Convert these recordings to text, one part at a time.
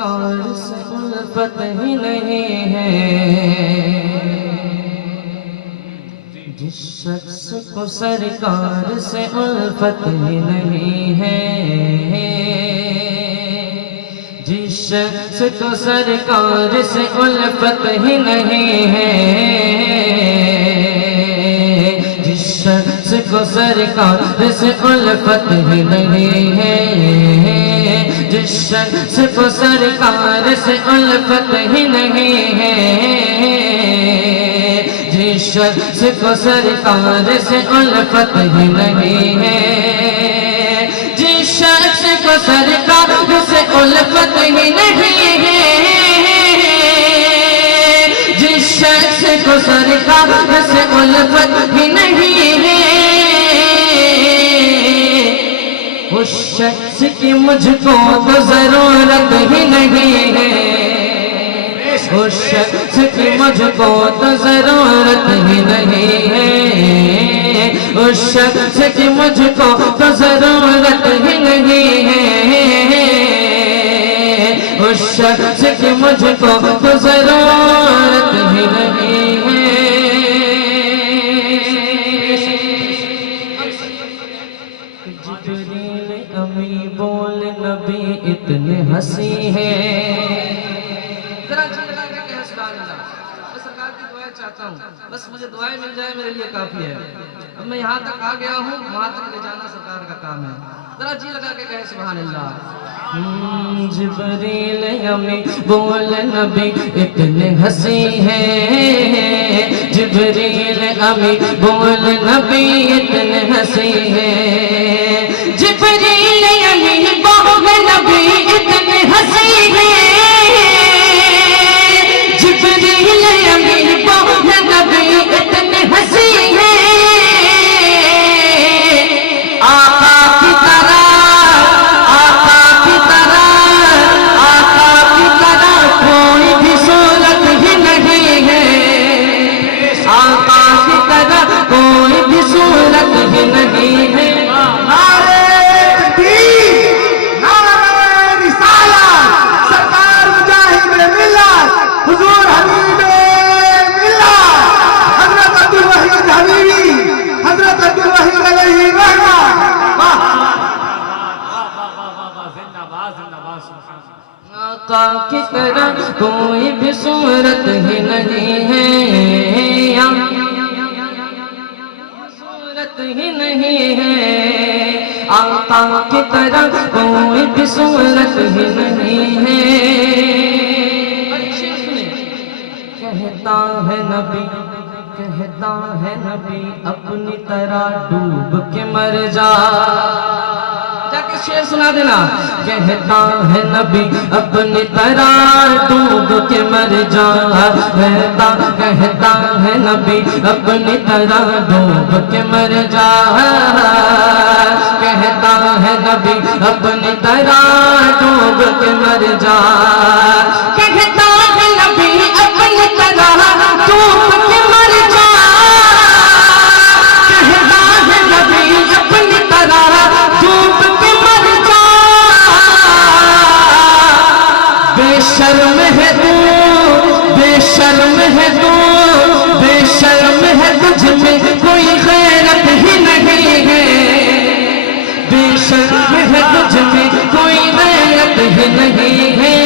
سرکار سے الفت ہی نہیں ہے، جس شخص کو سرکار سے الفت ہی نہیں ہے، جس شخص کو سرکار سے الفت ہی نہیں ہے، جس شخص کو سرکار سے الفت ہی نہیں ہے، جس شخص کو سرکار سے الفت ہی نہیں ہے، جس شخص کو سرکار سے الفت ہی نہیں ہے، جس شخص کو سرکار سے الفت ہی نہیں ہے، جس شخص کو سرکار سے الفت ہی نہیں ہے، اس شخص کی مجھ کو تو ضرورت ہی نہیں ہے، اس شخص کی مجھ کو تو ضرورت ہی نہیں ہے، اس شخص کی مجھ کو تو ضرورت ہی نہیں ہے، اس شخص کی مجھ کو تو ضرورت ہی نہیں ہے۔ جبریل امی بول نبی اتنے ہنسی ہے، ذرا جی لگا کے کہہ سبحان اللہ۔ میں سرکار کی دعائیں چاہتا ہوں، بس مجھے دعائیں مل جائے میرے لیے کافی ہے۔ اب میں یہاں تک آ گیا ہوں، وہاں تک لے جانا سرکار کا کام ہے، ذرا جی لگا کے کہے سبحان اللہ۔ جبریل امی بول نبی اتنے ہنسی ہے، جبریل امی بول نبی اتنے ہنسی ہے، جبریل امی بول نبی اتنے ہنسی ہے، جبریل امی بول نبی اتنے ہنسی ہے، آقا کی طرح کوئی بھی صورت ہی نہیں ہے، آقا کی طرح کوئی بھی صورت ہی نہیں ہے، آقا کی طرح کوئی بھی صورت ہی نہیں ہے، صورت ہی نہیں ہے، آقا کی طرح کوئی بھی صورت ہی نہیں ہے، کہتا ہے نبی اپنی طرح ڈوب کے مر جا، جا کے شعر سنا دینا، کہتا ہے نبی اپنی طرح ڈوب کے مر جا، کہتا ہے نبی اپنی طرح ڈوب کے مر جا، کہتا ہے نبی اپنی طرح ڈوب کے مر جا، کہتا ہے نبی اپنی طرح ڈوب کے مر جا، کہتا ہے نبی اپنی طرح ڈوب کے مر جا، بے شرم ہے تو، بے شرم ہے تو، بے شرم ہے تجھ میں کوئی غیرت ہی نہیں ہے، بے شرم ہے تجھ میں کوئی غیرت ہی نہیں ہے،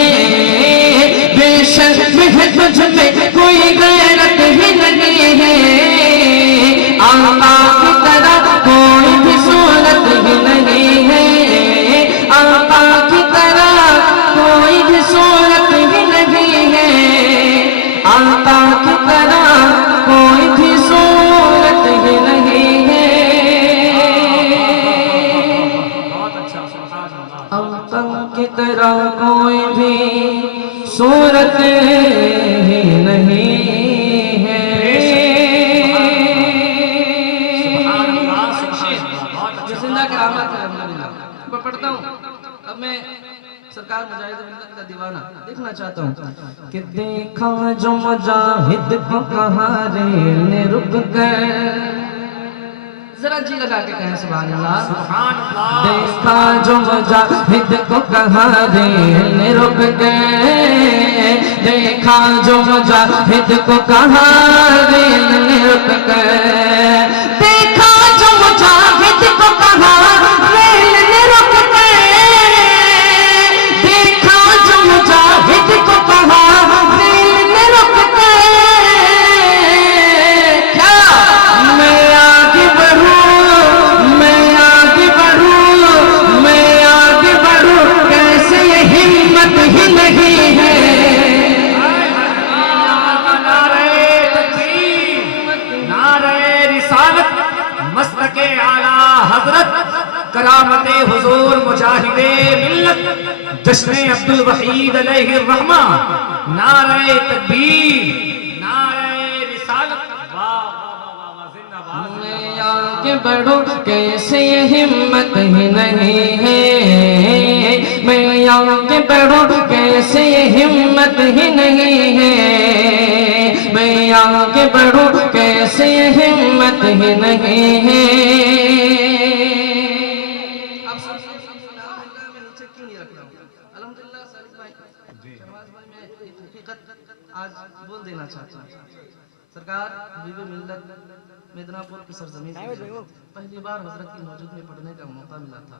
بے شرم ہے تجھ میں کوئی غیرت ہی نہیں ہے، آقا کی طرح کوئی بھی صورت ہی نہیں ہے، آقا کی طرح کوئی بھی صورت ہی نہیں ہے، آقا کی طرح کوئی بھی صورت ہی نہیں ہے، آقا کی طرح کوئی بھی صورت ہی نہیں ہے۔ جو زندہ کرامات ہے الحمدللہ میں پڑھتا ہوں، اب میں سرکار مجاہد ملت کا دیوانہ دیکھنا چاہتا ہوں کہ دیکھا جو مجاہد کو کہاں ریل نے رک کر، ذرا جی لگا کے کہیں سبحان اللہ. سبحان اللہ. دیکھا جو مجاہد کو کہاں دین رک گئے, دیکھا جو مجاہد کو کہاں دین رک گئے, دیکھا جو مجاہد کو کہاں دین رک گئے, دیکھا جو مجاہد کو کہاں دین رک گئے. کیا میں آگے بڑھوں, میں آگے بڑھوں, میں آگے بڑھوں, کیسے یہ ہمت ہی نہیں ہے. نعرہ تکبیر, نعرہ رسالت, مسلک اعلیٰ حضرت, کرامت حضور مجاہد ملت جشن عبد الوحید علیہ الرحمہ. نعرہ تکبیر, نعرہ رسالت. واہ واہ واہ, زندہ باد. میں آگے بڑھوں, کیسے یہ ہمت ہی نہیں ہے. میں آگے بڑھوں, کیسے یہ ہمت ہی نہیں ہے. میں آگے بڑھوں, کیسے یہ ہمت ہی نہیں ہے. اب میں نیچے کیوں نہیں رکھ رہا ہوں. الحمدللہ سارق بھائی, شہباز بھائی, میں ایک حقیقت آج بول دینا چاہتا ہوں. سرکار حبیب ملت میدناپور کی سرزمین سے پہلی بار حضرت کی موجود میں پڑھنے کا موقع ملا تھا.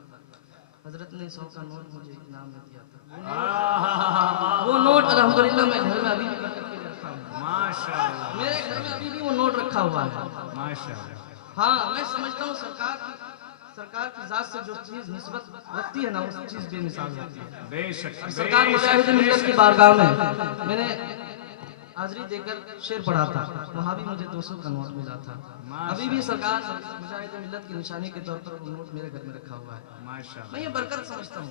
حضرت نے 100 کا نوٹ مجھے انعام میں دیا تھا. وہ نوٹ الحمدللہ میں گھر میں ابھی بھی رکھ کے رکھا ہوں. ماشاءاللہ, میرے گھر میں ابھی بھی وہ نوٹ رکھا ہوا ہے. ماشاءاللہ. ہاں, میں سمجھتا ہوں سرکار کی ذات سے جو چیز نسبت رکھتی ہے نا, اس چیز بے مثال ہوتی ہے. بے شک. سرکار مجاہد ملت کی بارگاہ میں میں نے حاضری دے کر شعر پڑھا تھا, وہاں بھی مجھے 200 کا نوٹ ملا تھا. ابھی بھی سرکار مجاہد ملت کی نشانی کے طور پر وہ نوٹ میرے گھر میں رکھا ہوا ہے. میں یہ برکت سمجھتا ہوں,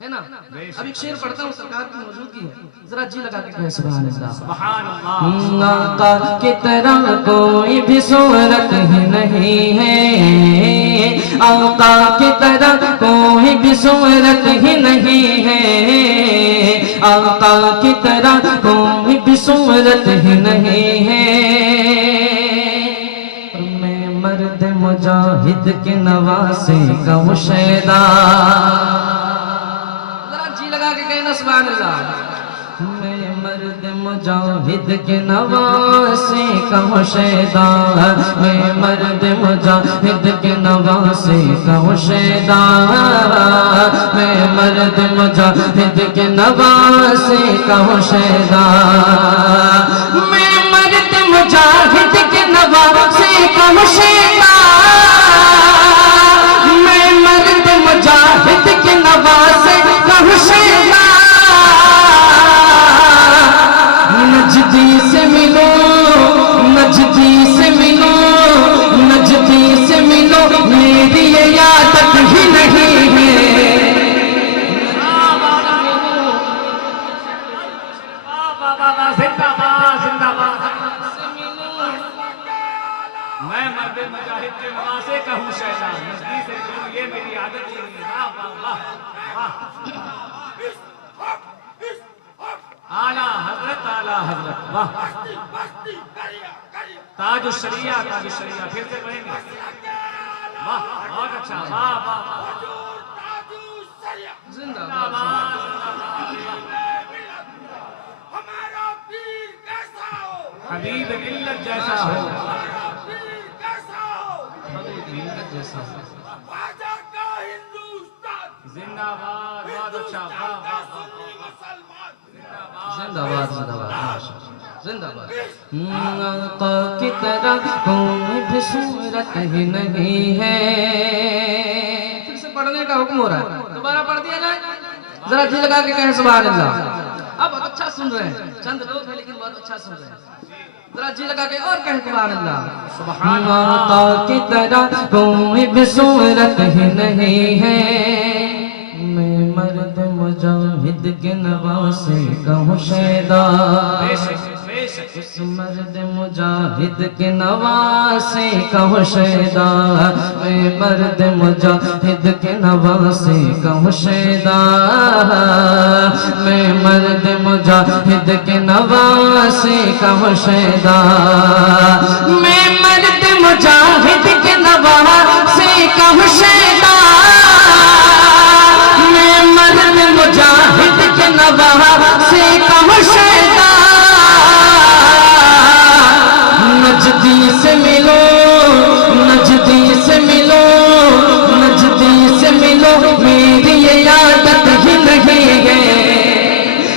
ہے نا. اب ایک شعر پڑھتا ہوں, سرکار کی موجودگی ہے, ذرا جی لگا کے کہیں سبحان اللہ. سبحان اللہ. آقا کی طرح کوئی بھی صورت ہی نہیں ہے, آقا کی طرح کوئی بھی صورت ہی نہیں ہے, آقا کی طرح کوئی بھی صورت ہی نہیں ہے. میں مرد مجاہد کے نواسے کا مشاہدہ, ذرا جی لگا کے کہنا سبحان اللہ. میں مرد مجاہد کے نواسے کا مشاہدہ, میں مرد مجاہد کے نواسے کا مشاہدہ, میں مرد مجاہد کے نواسے کا مشاہدہ, میں مرد مجاہد کے نواسے کا مشاہدہ, میں مرد مجاہد کے نواسے کا مشاہدہ. نجدی سے ملو, نجدی سے ملو, نجدی سے ملو, میری یہ عادت ہی نہیں ہے. زندہ باد, زندہ باد. میں مرد مجاہد کے نواسے کا ہوں شہزاد, نزدیک سے ملوں, یہ میری عادت ہی نہیں. واہ واہ واہ. اعلیٰ حضرت, اعلیٰ حضرت. واہ. تاج الشریعہ, تاج الشریعہ. پھر سے پڑھیں گے. واہ, بہت اچھا. واہ واہ واہ. زندہ زندہ باد. باد. حبیب ملت جیسا ہو, جیسا زندہ باد. بہت اچھا. واہ واہ واہ. زندہ باد, زندہ باد, زندہ باد. آقا کی طرح کوئی بھی صورت ہی نہیں ہے. پھر سے پڑھنے کا حکم ہو رہا ہے, دوبارہ پڑھ دیا جائے. ذرا جی لگا کے کہیں سبحان اللہ. اب بہت اچھا سن رہے ہیں, چند لوگ ہیں لیکن بہت اچھا سن رہے ہیں. ذرا جی لگا کے اور کہیں سبحان اللہ. سبحان آقا کی طرح کوئی بھی صورت ہی نہیں ہے, میں مرد مجاہد کے نواسے کا مشاہدہ, اس مرد مجاہد کے نواسے کا مشاہدہ, میں مرد مجاہد کے نواسے کا مشاہدہ, میں مرد مجاہد کے نواسے کا مشاہدہ, میں مرد مجاہد کے نواسے کہوں شیطان میں مرد مجاہد کے نوا سے کہوں شیطان نجدی سے ملو نجدی سے ملو نجدی سے ملو میری یہ عادت ہی نہیں ہے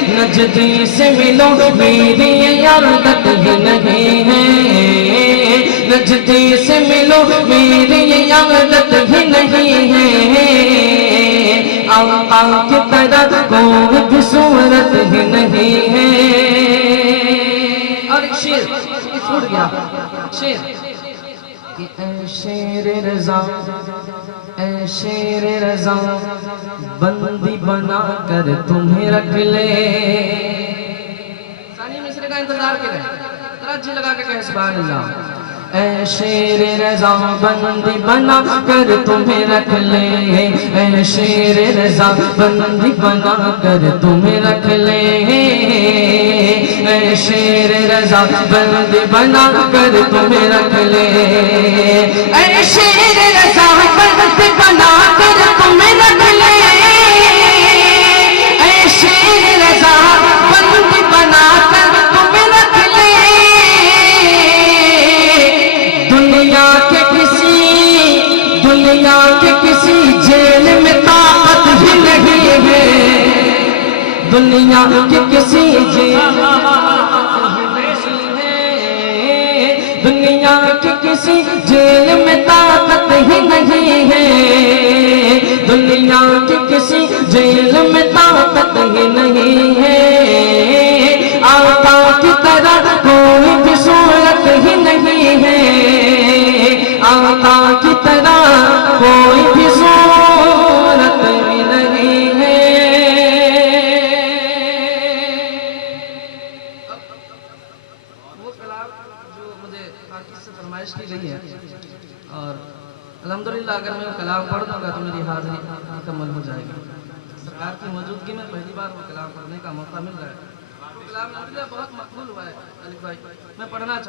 نجدی سے ملو میری یہ عادت ہی نہیں ہے نجدی سے ملو میری یہ عادت ہی نہیں ہے آقا کی طرح کوئی بھی صورت ہی نہیں ہے اور ایک شیر چھوٹ گیا شیر کہ اے شیر رضا اے شیر رضا بندی بنا کر تمہیں رکھ لے ثانی مصرے کا انتظار کے لئے ذرا جی لگا کے کہے سبحان اللہ اے شیر رضا بندی بنا کر تمہیں رکھ لے اے شیر رضا بندی بنا کر تمہیں رکھ لے اے شیر رضا بندی بنا کر تمہیں رکھ لے اے شیر رضا بندی بنا کر تمہیں رکھ لے اے شیر رضا بندی بنا کر تمہیں رکھ لے دنیا کے کسی جیل میں طاقت ہی نہیں ہے دنیا کے کسی جیل دنیا کے کسی جیل میں طاقت ہی نہیں ہے دنیا کے کسی جیل میں طاقت ہی نہیں ہے آقا کی طرح کوئی بھی صورت ہی نہیں ہے آقا کی طرح کوئی بھی صورت ہی نہیں ہے وہ کلام جو مجھے پاکستان سے فرمائش کی گئی ہے اور الحمدللہ اگر میں وہ کلام پڑھ دوں گا تو میری حاضری مکمل ہو جائے گی سرکار کی موجودگی میں پہلی بار وہ کلام پڑھنے کا موقع مل رہا ہے وہ کلام الحمدللہ بہت مقبول ہوا ہے علی بھائی میں پڑھنا چاہتا ہوں